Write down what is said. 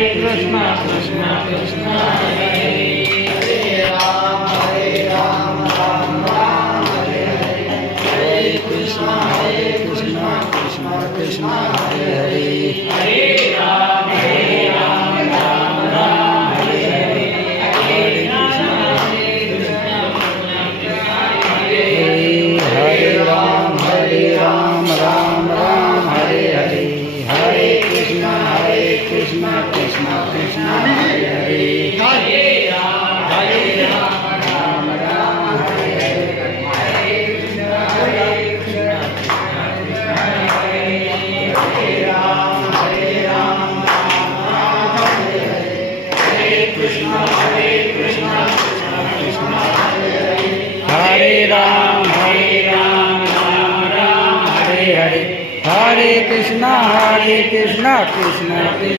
Krishna Krishna Krishna Hare Hare Krishna Krishna Krishna Hare Hare Hare Ram Ram Ram Hare Hare Hare Krishna Krishna Krishna Hare Hare Hare Ram Ram Ram Hare Hare Hare Krishna Krishna Krishna